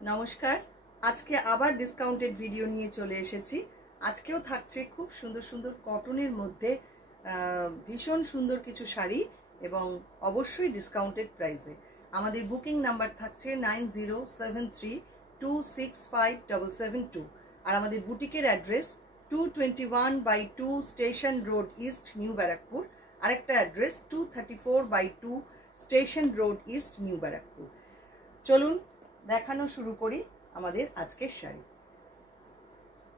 নমস্কার। আজকে আবার ডিসকাউন্টেড ভিডিও নিয়ে চলে এসেছি। আজকেও থাকছে খুব সুন্দর সুন্দর কটনের মধ্যে ভীষণ সুন্দর কিছু শাড়ি এবং অবশ্যই ডিসকাউন্টেড প্রাইসে। আমাদের বুকিং নাম্বার থাকছে 9073265772 আর আমাদের বুটিকের address 221/2 station road east, new Barrackpore. আরেকটা address 234/2 station road east, new Barrackpore. চলুন দেখানো শুরু করি আমাদের আজকের শাড়ি।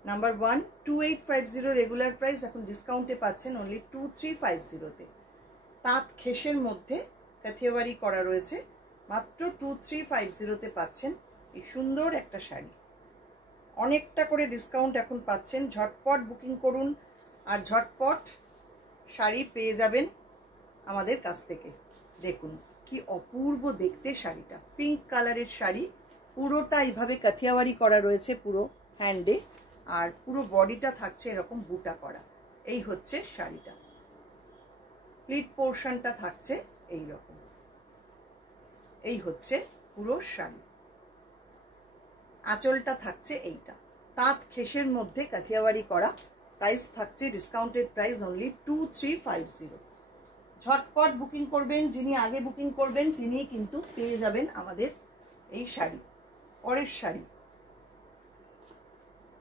নাম্বার 1 2850 রেগুলার প্রাইস, এখন ডিসকাউন্টে পাচ্ছেন অনলি 2350-তে। তাঁত খেসের মধ্যে কাথিয়াওয়ারি করা রয়েছে, মাত্র 2350-তে পাচ্ছেন এই সুন্দর একটা শাড়ি। অনেকটা করে ডিসকাউন্ট এখন পাচ্ছেন, ঝটপট বুকিং করুন আর ঝটপট শাড়ি পেয়ে যাবেন আমাদের কাছ থেকে। দেখুন কি অপূর্ব দেখতে শাড়িটা, পিঙ্ক কালারের শাড়ি, পুরোটা এইভাবে কাথিয়াওয়ারি করা রয়েছে পুরো হ্যান্ডে, আর পুরো বডিটা থাকছে এরকম বুটা করা। এই হচ্ছে শাড়িটা, প্লিট পোর্শনটা থাকছে এই রকম। এই হচ্ছে পুরো শাড়ি, আঁচলটা থাকছে এইটা। তাঁত খেসের মধ্যে কাথিয়াওয়ারি করা, প্রাইস থাকছে ডিসকাউন্টেড প্রাইস অনলি 2350। ঝটপট বুকিং করবেন, যিনি আগে বুকিং করবেন তিনি কিন্তু পেয়ে যাবেন আমাদের এই শাড়ি। পরের শাড়ি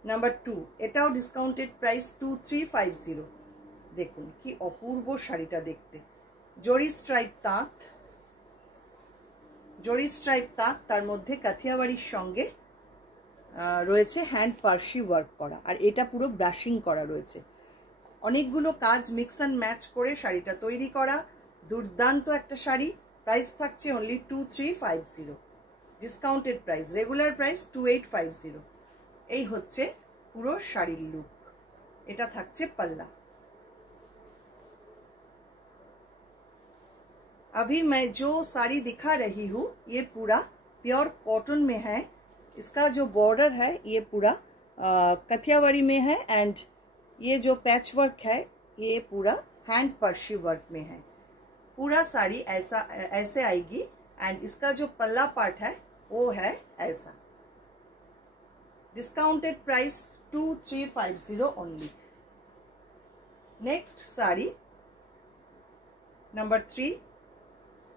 নাম্বার 2, এটাও ডিসকাউন্টেড প্রাইস 2350। দেখুন কি অপূর্ব শাড়িটা দেখতে, জরি স্ট্রাইপ তাঁত, জরি স্ট্রাইপ তাঁত, তার মধ্যে কাথিয়াওয়ারির সঙ্গে রয়েছে হ্যান্ড পার্সি ওয়ার্ক করা, আর এটা পুরো ব্রাশিং করা রয়েছে। অনেকগুলো কাজ মিক্স অ্যান্ড ম্যাচ করে শাড়িটা তৈরি করা, দুর্দান্ত একটা শাড়ি। প্রাইস থাকছে only 2350, discounted price. Regular price 2850। এই হচ্ছে পুরো শাড়ির লুক, এটা থাকছে पल्ला। अभी मैं जो साड़ी दिखा रही हूँ ये पूरा प्योर कॉटन में है। इसका जो बॉर्डर है ये पूरा कथियावाड़ी में है, एंड ये जो पैच वर्क है ये पूरा हैंड पर्शी वर्क में है। पूरा साड़ी ऐसे आएगी, एंड इसका जो पल्ला पार्ट है वो है ऐसा। Discounted price 2350 only. Next sari number 3,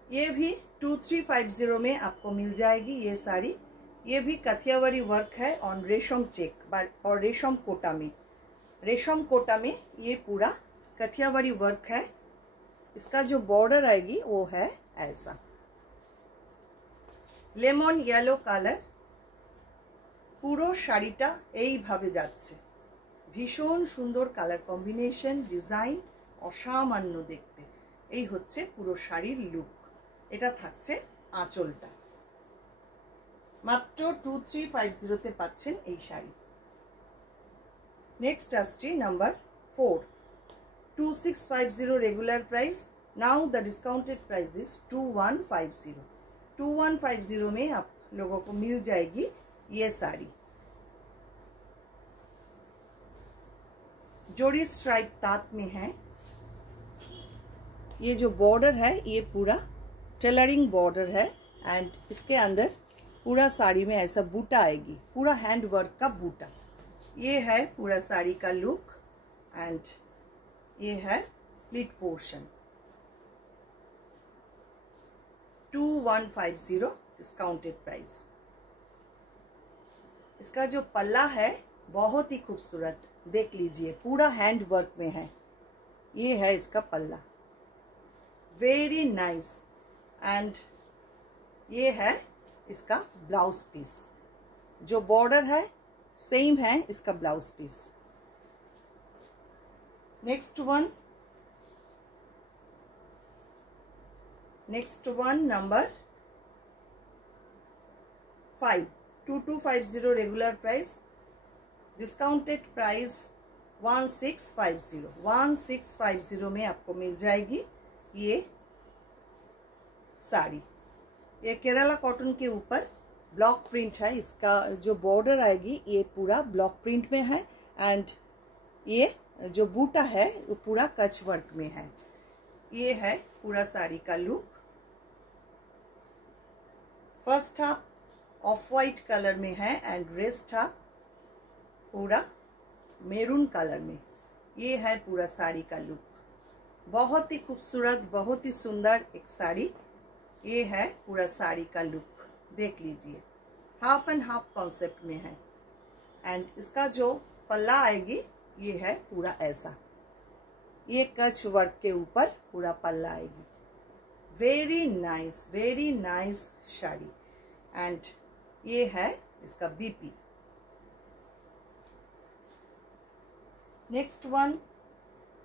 ये भी 2350 में आपको मिल जाएगी ये साड़ी। ये भी कथियावाड़ी वर्क है ऑन रेशम चेक और रेशम कोटा में। रेशम कोटा में ये पूरा कथियावाड़ी वर्क है। इसका जो बॉर्डर आएगी वो है ऐसा, लेमन येलो कालर। পুরো শাড়িটা এইভাবে যাচ্ছে, ভীষণ সুন্দর কালার কম্বিনেশন, ডিজাইন অসামান্য দেখতে। এই হচ্ছে পুরো শাড়ির লুক, এটা থাকছে আঁচলটা। মাত্র 2350-তে পাচ্ছেন এই শাড়ি। নেক্সট আসছি number 4, 2650 regular price. Now the discounted price is 2150। 2150 में आप लोगों को मिल जाएगी ये साड़ी। जोड़ी स्ट्राइप ताँत में है। ये जो बॉर्डर है ये पूरा टेलरिंग बॉर्डर है, एंड इसके अंदर पूरा साड़ी में ऐसा बूटा आएगी, पूरा हैंड वर्क का बूटा। ये है पूरा साड़ी का लुक, एंड ये है प्लीट पोर्शन। 2150 discounted price. इसका जो पल्ला है बहुत ही खूबसूरत, देख लीजिए पूरा हैंड वर्क में है। ये है इसका पल्ला, वेरी नाइस। एंड ये है इसका ब्लाउज पीस, जो बॉर्डर है सेम है इसका blouse piece. Next one number 5, 2250 regular price, discounted price 1650। 1650 में आपको मिल जाएगी ये साड़ी। ये केरला कॉटन के ऊपर ब्लॉक प्रिंट है। इसका जो बॉर्डर आएगी ये पूरा ब्लॉक प्रिंट में है, एंड ये जो बूटा है वो पूरा कच वर्क में है। ये है पूरा साड़ी का look. First half of white colour में है एंड ड्रेस था पूरा मेरून कलर में। ये है पूरा साड़ी का लुक, बहुत ही खूबसूरत, बहुत ही सुंदर एक साड़ी। ये है पूरा साड़ी का लुक, देख लीजिए। हाफ एंड हाफ कॉन्सेप्ट में है एंड इसका जो पल्ला आएगी ये है पूरा ऐसा, ये कच्छ वर्क के ऊपर पूरा पल्ला आएगी। वेरी नाइस साड़ी एंड ये है इसका बीपी। नेक्स्ट वन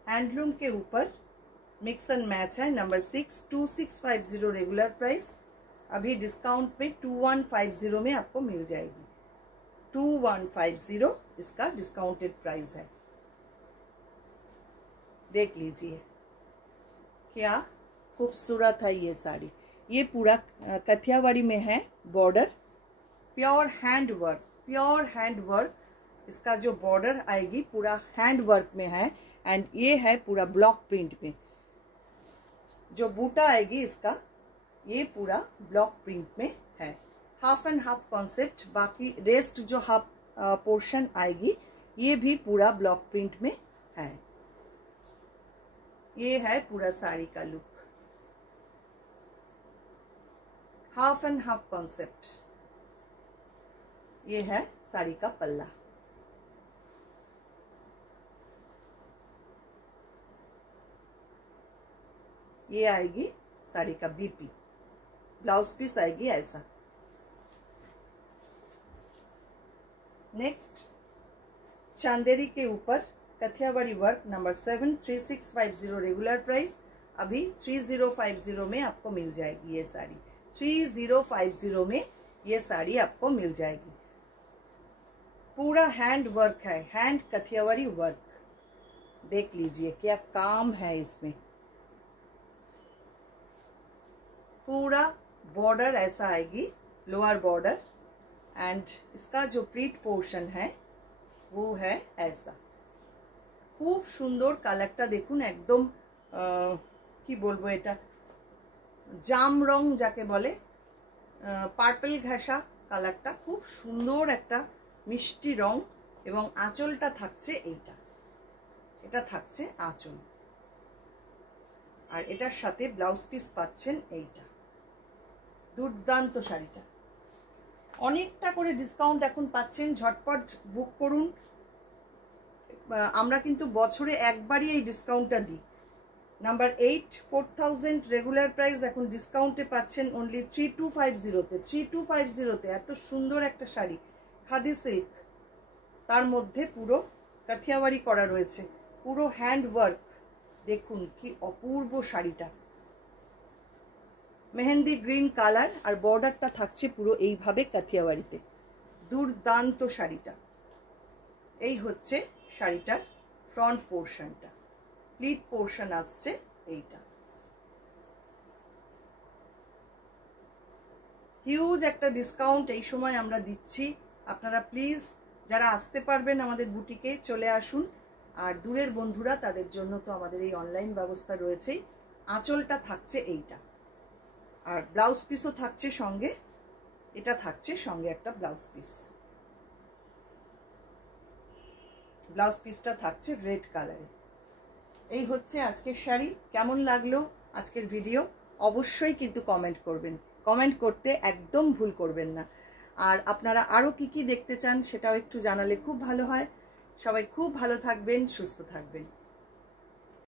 हैंडलूम के ऊपर मिक्स एंड मैच है, नंबर 6, 2650 रेगुलर प्राइस, अभी डिस्काउंट में 2150 में आपको मिल जाएगी। 2150 इसका डिस्काउंटेड प्राइस है। देख लीजिए क्या खूबसूरत है ये साड़ी। ये पूरा कथियावाड़ी में है बॉर्डर, प्योर हैंड वर्क, इसका जो बॉर्डर आएगी पूरा हैंड वर्क में है एंड ये है पूरा ब्लॉक प्रिंट में। जो बूटा आएगी इसका ये पूरा ब्लॉक प्रिंट में है। हाफ एंड हाफ कॉन्सेप्ट, बाकी रेस्ट जो हाफ पोर्शन आएगी ये भी पूरा ब्लॉक प्रिंट में है। ये है पूरा साड़ी का look, half and half concept. ये है साड़ी का पल्ला। ये आएगी साड़ी का बीपी, ब्लाउज पीस आएगी ऐसा। नेक्स्ट चांदेरी के ऊपर कथियावाड़ी वर्क, नंबर 7, 3650 रेगुलर प्राइस, अभी 3050 में आपको मिल जाएगी ये साड़ी। 3050 में ये साड़ी आपको मिल जाएगी। पूरा हैंड वर्क है, हैंड कथियावाड़ी वर्क, देख लीजिए क्या काम है इसमें। पूरा बॉर्डर ऐसा आएगी, लोअर बॉर्डर एंड इसका जो प्रीट पोर्शन है वो है ऐसा। खूब सुंदर कालारटा देखुन, एकदम कि बोलबो एटा जाम रंग जाके बोले, पार्पल घासा कालारटा, खूब सुंदर एकटा मिष्टि रंग एवं आँचलटा थाकছে এইটা, এটা থাকছে আঁচল আর এটার সাথে ব্লাউজ পিস পাচ্ছেন এইটা। দুর্দান্ত শাড়িটা, অনেকটা করে ডিসকাউন্ট এখন পাচ্ছেন, ঝটপট বুক করুন। আমরা কিন্তু বছরে একবারই এই ডিসকাউন্টটা দিই। নাম্বার 8, 4000 রেগুলার প্রাইস এখন ডিসকাউন্টে পাচ্ছেন অনলি 3250-তে। 3250-তে এত সুন্দর একটা শাড়ি, খাদি সিল্ক, তার মধ্যে পুরো কাথিয়াওয়ারি করা রয়েছে, পুরো হ্যান্ড ওয়ার্ক। দেখুন কি অপূর্ব শাড়িটা, মেহেন্দি গ্রিন কালার আর বর্ডারটা থাকছে পুরো এইভাবে কাথিয়াওয়ারিতে। দুর্দান্ত শাড়িটা। এই হচ্ছে শাড়িটার ফ্রন্ট পোর্শনটা, প্লিট পোর্শন আসছে এইটা। হিউজ একটা ডিসকাউন্ট এই সময় আমরা দিচ্ছি। আপনারা প্লিজ যারা আসতে পারবেন আমাদের বুটিকে চলে আসুন, আর দূরের বন্ধুরা তাদের জন্য তো আমাদের এই অনলাইন ব্যবস্থা রয়েছেই। আঁচলটা থাকছে এইটা আর ব্লাউজ পিসও থাকছে সঙ্গে, এটা থাকছে সঙ্গে একটা ব্লাউজ পিস। ব্লাউজ পিসটা থাকছে রেড কালারে। এই হচ্ছে আজকের শাড়ি। কেমন লাগলো আজকের ভিডিও অবশ্যই কিন্তু কমেন্ট করবেন, কমেন্ট করতে একদম ভুল করবেন না। আর আপনারা আরও কি কি দেখতে চান সেটাও একটু জানালে খুব ভালো হয়। সবাই খুব ভালো থাকবেন, সুস্থ থাকবেন।